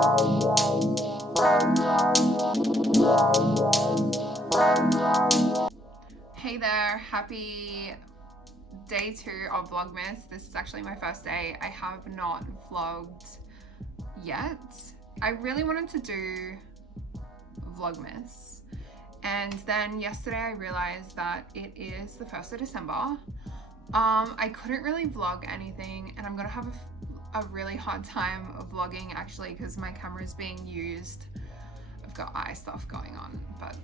Hey there, happy day 2 of Vlogmas. This is actually my first day. I have not vlogged yet. I really wanted to do Vlogmas, and then yesterday I realized that it is the 1st of December. I couldn't really vlog anything, and I'm gonna have a really hard time vlogging actually because my camera is being used. I've got eye stuff going on, but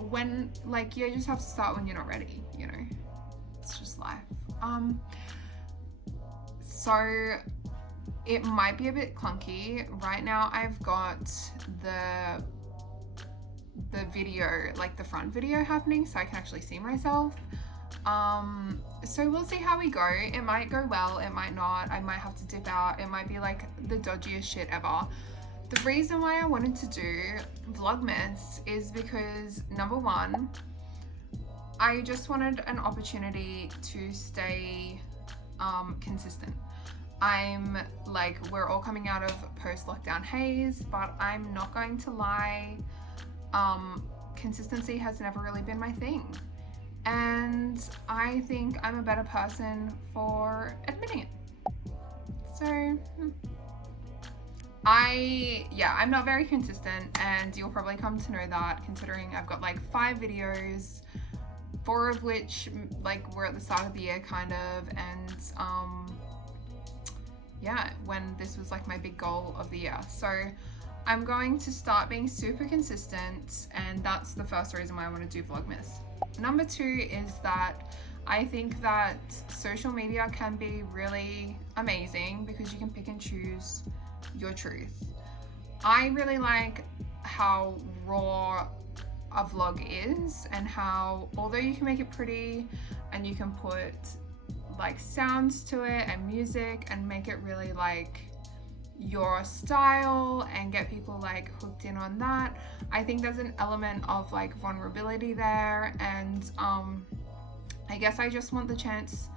when you just have to start when you're not ready, you know, it's just life. So it might be a bit clunky right now. I've got the video, like the front video happening, so I can actually see myself. So we'll see how we go. It might go well, it might not. I might have to dip out. It might be like the dodgiest shit ever. The reason why I wanted to do Vlogmas is because, number one, I just wanted an opportunity to stay consistent. We're all coming out of post-lockdown haze, but I'm not going to lie, consistency has never really been my thing. And I think I'm a better person for admitting it. So, I'm not very consistent, and you'll probably come to know that considering I've got like 5 videos, 4 of which were at the start of the year kind of, and when this was like my big goal of the year. So I'm going to start being super consistent, and that's the first reason why I want to do Vlogmas. Number 2 is that I think that social media can be really amazing because you can pick and choose your truth. I really like how raw a vlog is, and how although you can make it pretty and you can put like sounds to it and music and make it really like your style and get people like hooked in on that, I think there's an element of like vulnerability there, and I guess I just want the chance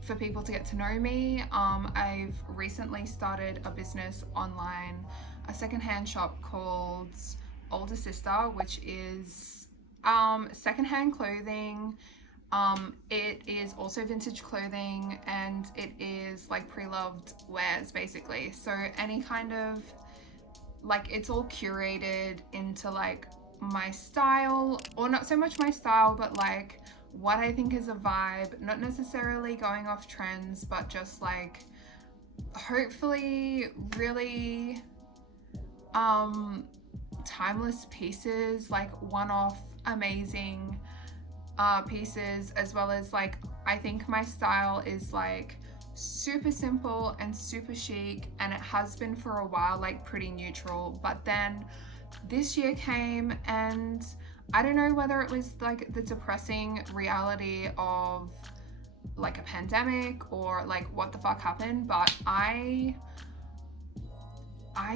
for people to get to know me. I've recently started a business online, a secondhand shop called Older Sister, which is secondhand clothing. It is also vintage clothing, and it is like pre-loved wares basically. So any kind of it's all curated into like my style, or not so much my style, but like what I think is a vibe, not necessarily going off trends, but just like hopefully really timeless pieces, like one-off amazing pieces, as well as like I think my style is like super simple and super chic, and it has been for a while, like pretty neutral. But then this year came, and I don't know whether it was like the depressing reality of like a pandemic or like what the fuck happened, but I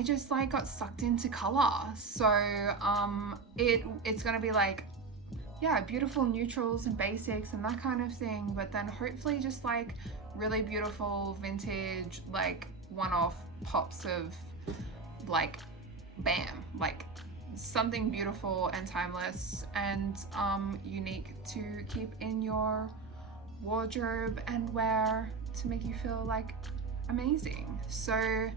just like got sucked into color. So it's gonna be like, yeah, beautiful neutrals and basics and that kind of thing, but then hopefully just like really beautiful vintage, like one-off pops of like bam, like something beautiful and timeless and unique to keep in your wardrobe and wear to make you feel like amazing. So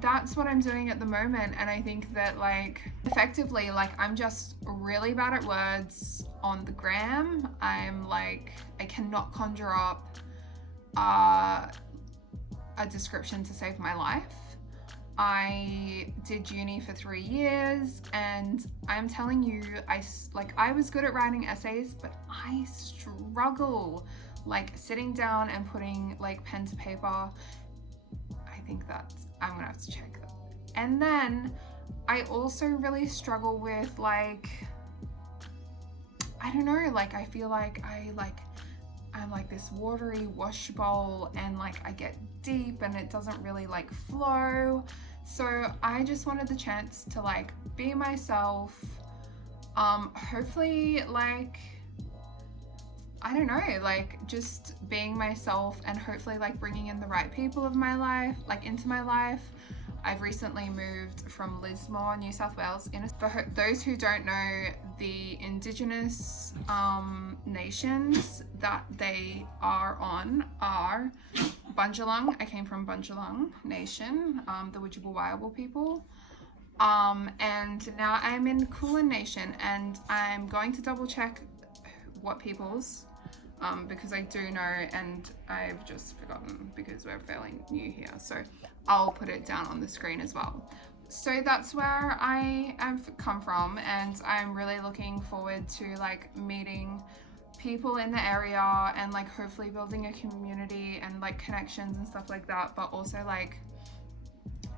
that's what I'm doing at the moment, and I think that like effectively, like I'm just really bad at words on the gram. I'm like, I cannot conjure up a description to save my life. I did uni for 3 years, and I'm telling you, I was good at writing essays, but I struggle like sitting down and putting like pen to paper. I think I'm gonna have to check that. And then I also really struggle with like, I don't know, like I feel like I'm like this watery wash bowl, and like I get deep and it doesn't really like flow. So I just wanted the chance to like be myself, hopefully like, I don't know, like just being myself, and hopefully like bringing in the right people of my life, like into my life. I've recently moved from Lismore, New South Wales. For those who don't know, the Indigenous nations that they are on are Bundjalung. I came from Bundjalung Nation, the Wujibwe people. And now I'm in Kulin Nation, and I'm going to double check what peoples, because I do know, and I've just forgotten because we're fairly new here. So I'll put it down on the screen as well. So that's where I have come from, and I'm really looking forward to like meeting people in the area and like hopefully building a community and like connections and stuff like that, but also like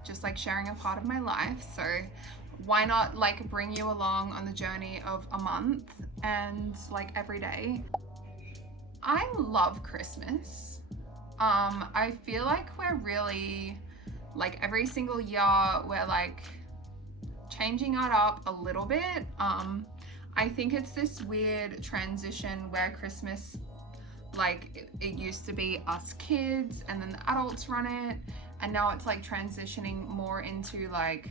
just like sharing a part of my life. So why not like bring you along on the journey of a month and like every day. I love Christmas. I feel like we're really like every single year we're like changing it up a little bit. I think it's this weird transition where Christmas, like it used to be us kids and then the adults run it, and now it's like transitioning more into like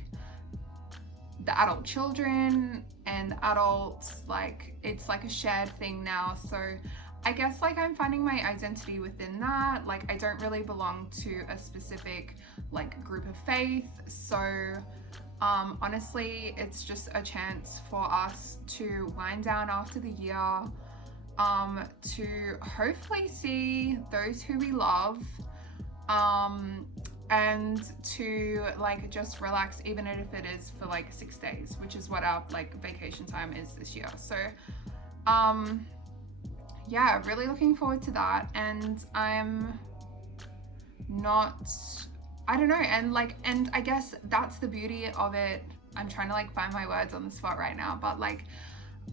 the adult children and the adults, like it's like a shared thing now. So I guess like I'm finding my identity within that. Like I don't really belong to a specific like group of faith. So honestly, it's just a chance for us to wind down after the year, to hopefully see those who we love, and to like just relax, even if it is for like 6 days, which is what our like vacation time is this year. So yeah, really looking forward to that. And I don't know, and I guess that's the beauty of it. I'm trying to like find my words on the spot right now, but like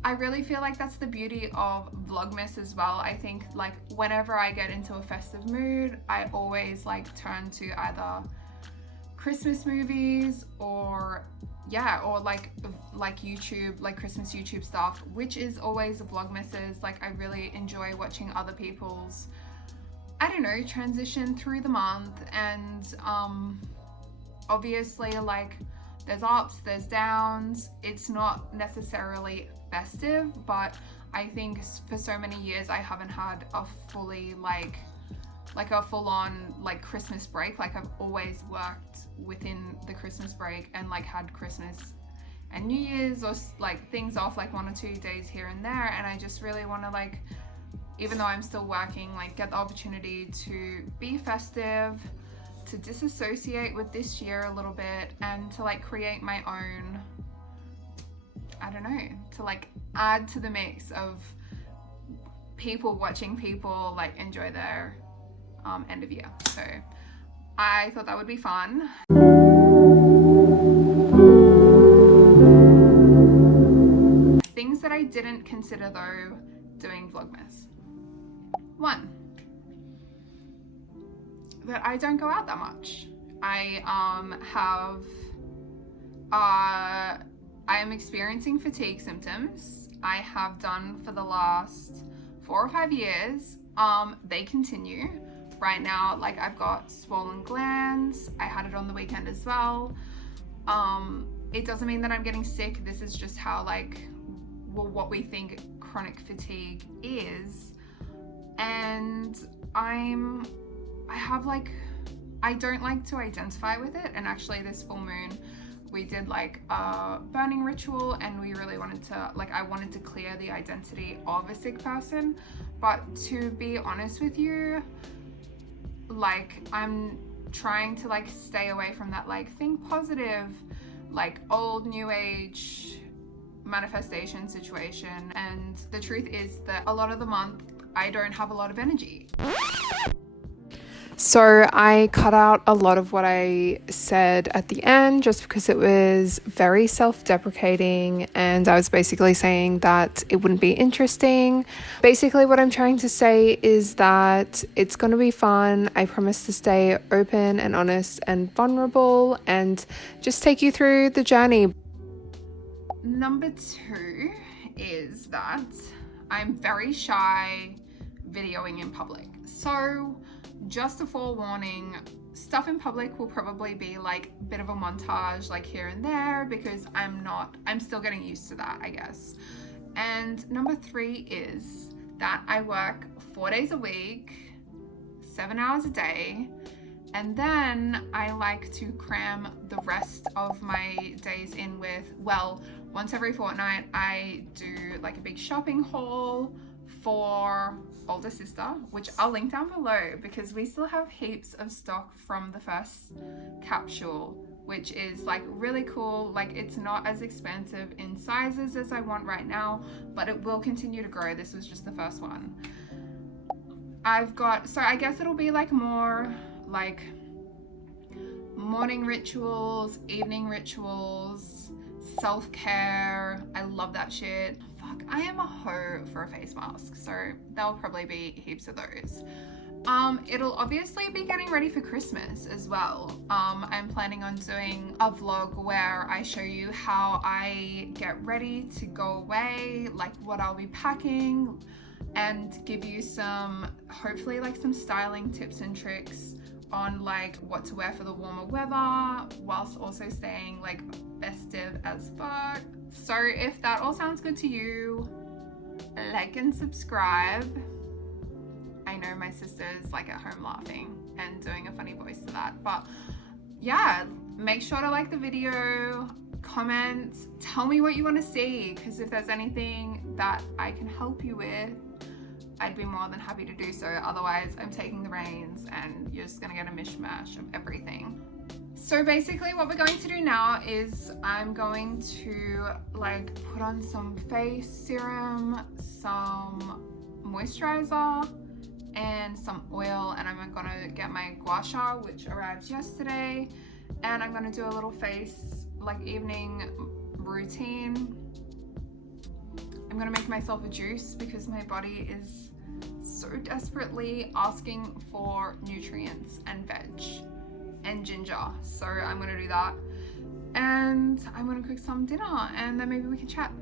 I really feel like that's the beauty of Vlogmas as well. I think like whenever I get into a festive mood, I always like turn to either Christmas movies or like YouTube, like Christmas YouTube stuff, which is always Vlogmases. Like I really enjoy watching other people's, I don't know, transition through the month. And obviously like there's ups, there's downs. It's not necessarily festive, but I think for so many years I haven't had a fully like a full-on like Christmas break. Like I've always worked within the Christmas break and like had Christmas and New Year's or like things off like 1 or 2 days here and there. And I just really want to like, even though I'm still working, like get the opportunity to be festive, to disassociate with this year a little bit, and to like create my own, I don't know, to like add to the mix of people watching people like enjoy their end of year. So I thought that would be fun. Things that I didn't consider though doing Vlogmas. 1, that I don't go out that much. I am experiencing fatigue symptoms. I have done for the last 4 or 5 years. They continue right now. Like I've got swollen glands. I had it on the weekend as well. It doesn't mean that I'm getting sick. This is just how what we think chronic fatigue is. And I don't like to identify with it. And actually this full moon we did like a burning ritual, and we really wanted to I wanted to clear the identity of a sick person. But to be honest with you, like I'm trying to like stay away from that, like think positive, like old new age manifestation situation. And the truth is that a lot of the month I don't have a lot of energy. So I cut out a lot of what I said at the end just because it was very self-deprecating, and I was basically saying that it wouldn't be interesting. Basically what I'm trying to say is that it's going to be fun. I promise to stay open and honest and vulnerable and just take you through the journey. Number 2 is that I'm very shy videoing in public. So just a forewarning, stuff in public will probably be like a bit of a montage like here and there, because I'm still getting used to that, I guess. And number 3 is that I work 4 days a week, 7 hours a day, and then I like to cram the rest of my days in with, well, once every fortnight I do like a big shopping haul for older sister, which I'll link down below, because we still have heaps of stock from the first capsule, which is like really cool. Like, it's not as expensive in sizes as I want right now, but it will continue to grow. This was just the first one. So I guess it'll be like more like morning rituals, evening rituals, self-care. I love that shit. Fuck, I am a hoe for a face mask, so there'll probably be heaps of those. It'll obviously be getting ready for Christmas as well. I'm planning on doing a vlog where I show you how I get ready to go away, like what I'll be packing, and give you some, hopefully like some styling tips and tricks on like what to wear for the warmer weather, whilst also staying like festive as fuck. So if that all sounds good to you, like and subscribe. I know my sister's like at home laughing and doing a funny voice to that, but yeah, make sure to like the video, comment, tell me what you want to see, because if there's anything that I can help you with, I'd be more than happy to do so. Otherwise, I'm taking the reins and you're just gonna get a mishmash of everything. So basically what we're going to do now is I'm going to like put on some face serum, some moisturizer, and some oil, and I'm gonna get my gua sha, which arrived yesterday, and I'm gonna do a little face like evening routine. I'm gonna make myself a juice because my body is so desperately asking for nutrients and veg and ginger. So I'm gonna do that, and I'm gonna cook some dinner, and then maybe we can chat.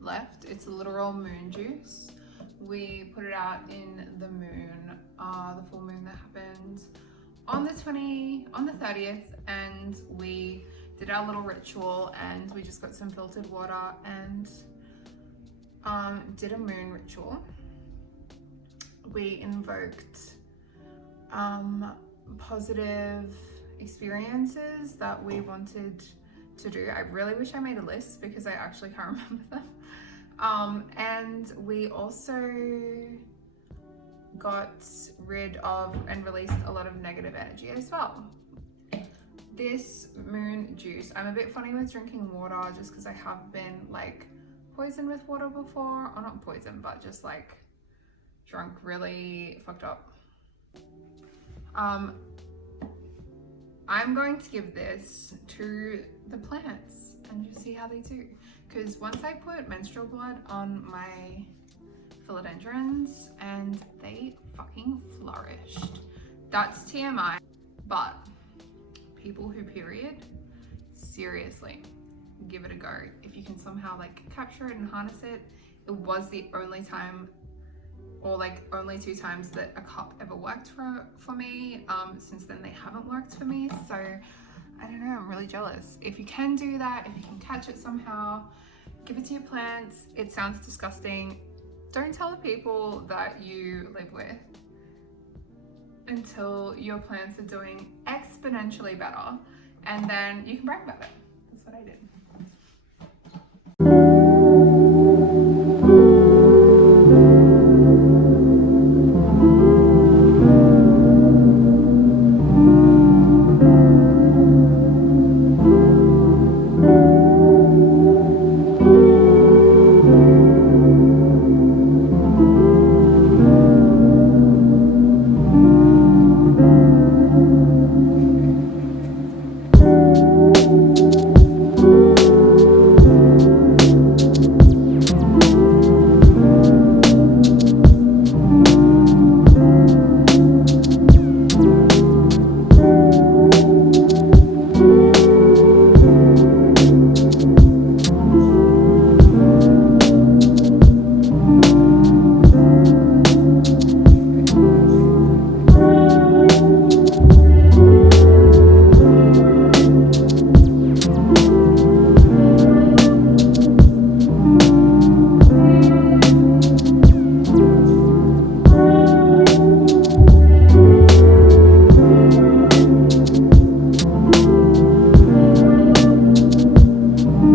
Left. It's a literal moon juice. We put it out in the moon, the full moon that happened on the 30th, and we did our little ritual, and we just got some filtered water and did a moon ritual. We invoked positive experiences that we wanted to do. I really wish I made a list because I actually can't remember them. And we also got rid of and released a lot of negative energy as well. This moon juice, I'm a bit funny with drinking water just because I have been like poisoned with water before, or not poisoned, but just like drunk really fucked up. I'm going to give this to the plants and just see how they do. Because once I put menstrual blood on my philodendrons and they fucking flourished. That's TMI, but people who period, seriously, give it a go. If you can somehow like capture it and harness it. It was the only time, or like only 2 times that a cup ever worked for me. Since then they haven't worked for me, so I don't know, I'm really jealous. If you can do that, if you can catch it somehow, give it to your plants. It sounds disgusting. Don't tell the people that you live with until your plants are doing exponentially better, and then you can brag about it. That's what I did.